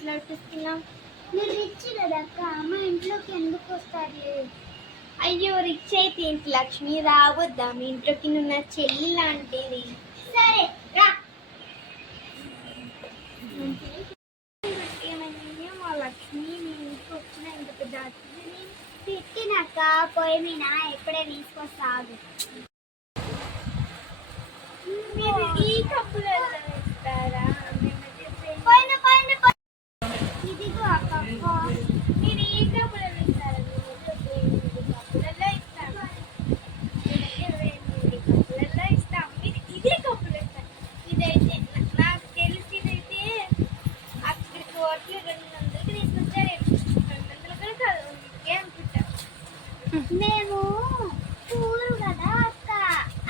మాట్లాడిపిస్తున్నావు? మీరు రిచ్ కదక్క, మా ఇంట్లోకి ఎందుకు వస్తారు? అయ్యో రిచ్ అయితే ఏంటి లక్ష్మి, రావద్దా మీ ఇంట్లోకి? నువ్వు నా చెల్లి లాంటిది. సరే రా. ఏమయ్యో మా లక్ష్మి మీ ఇంటికి వచ్చిన ఇంత పెద్ద అతిథిని తిట్టినాక పొయ్యి మీద ఎప్పుడే తీసుకొస్తాగు. మీరు ఈ కప్పులలో ఇస్తారా? పైన పైన ఇదిగో అక్క, మీరు ఈ కప్పులలో ఇస్తారా? కప్పులలో ఇస్తాను, కప్పులలో ఇస్తాం. మీరు ఇదే కప్పులు ఇస్తారు. ఇదైతే నాకు తెలిసిదైతే అక్కడ కోట్లు 200కి తీసుకొచ్చారు. 200 కూడా కాదు, అనుకుంటా. మేము పూలు కదా అక్క,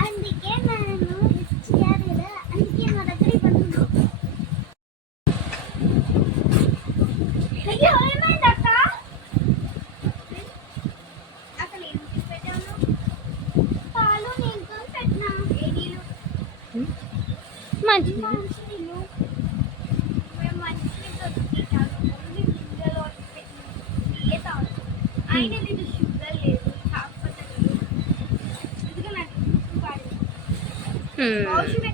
అందుకే నన్ను ఇచ్చారు కదా, అందుకే మా దగ్గర ఇవ్వను. అయ్యో ఏమైంది అక్క? అసలు ఏం తీసి పెట్టాను? పాలు నీళ్ళతో పెట్టినా. ఏ నీళ్ళు? మంచి మంచినీళ్ళు. మేము మంచినీళ్ళు దొరికి ఓన్లీ గింజలో పెట్టిన తాగుతాం. అయినా నీకు షుగర్ లేదు, కాకపోతే లేదు. అందుకే నాకు పాడి ఔషధం